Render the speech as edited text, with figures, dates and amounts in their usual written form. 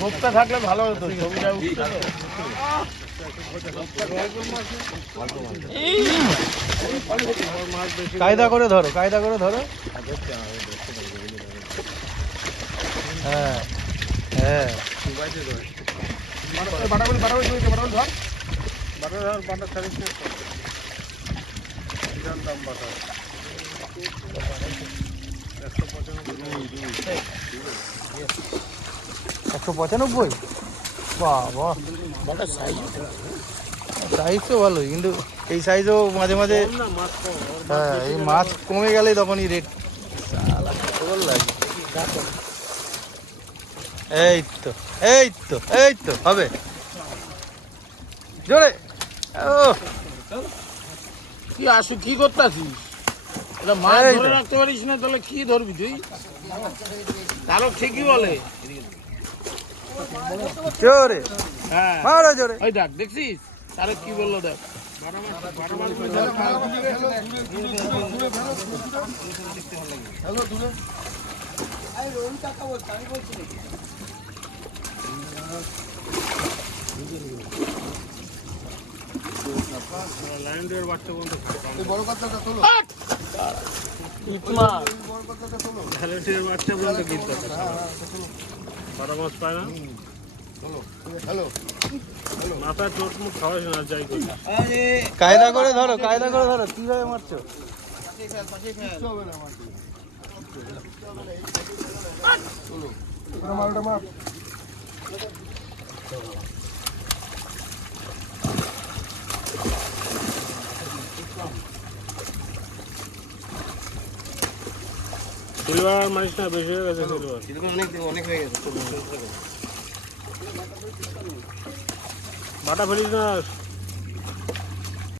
ভোক্তা থাকলে ভালো হতো। কায়দা করে ধরো, কায়দা করে ধরো। হ্যাঁ হ্যাঁ, একশো 95। বাবা, সাইজ তো ভালোই, কিন্তু এই সাইজও মাঝে মাঝে, হ্যাঁ এই মাছ কমে গেলে তখনই রেট লাগে। এই তো এই তো এই তো হবে জোরে। ও কি আসু, কি করতে আসিস? এটা মাছ ধরে রাখতে পারিস না, তাহলে কি ধরবি তুই? তারও ঠিকই বলে। জোরে, হ্যাঁ মারো জোরে। ওই দেখ, দেখছিস তারও কি বললো দেখ। কায়দা করে ধরো, কায়দা করে ধরো। কিভাবে মারছো? সিলভার মারিস না, বেশি হয়ে গেছে সিলভার। অনেক হয়ে গেছে। বাটা ফেলিস না।